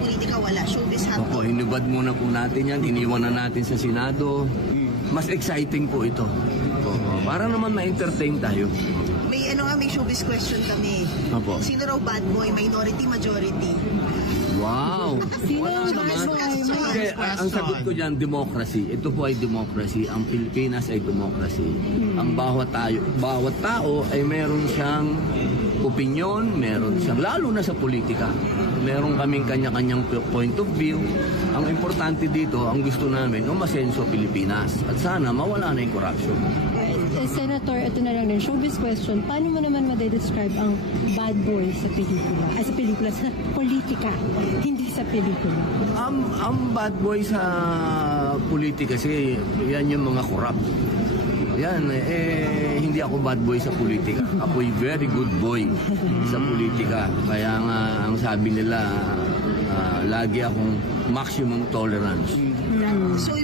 politika wala. Showbiz hotdog. Opo, hinubad muna po natin yan. Iniwan na natin sa Senado. Mas exciting po ito. Opo, para naman ma-entertain tayo. May showbiz question kami. Opo. Sino raw bad boy? Minority, majority? Wow! Sino Wala ang naman. bad boy? Kasi ang sagot ko dyan, democracy. Ito po ay democracy. Ang Pilipinas ay democracy. Ang bawat tao ay meron siyang opinion, meron siyang, lalo na sa politika. Meron kaming kanya-kanyang point of view. Ang importante dito, ang gusto namin, umasenso Pilipinas. At sana mawala na yung corruption. Senator, ito na lang din, showbiz question. Paano mo naman madescribe ang bad boy sa pelikula? Ay, sa pelikula, sa politika, hindi sa pelikula. Ang bad boy sa politika kasi yan yung mga corrupt. Yan, hindi ako bad boy sa politika. Ako'y very good boy sa politika. Kaya nga, ang sabi nila, lagi akong maximum tolerance. So,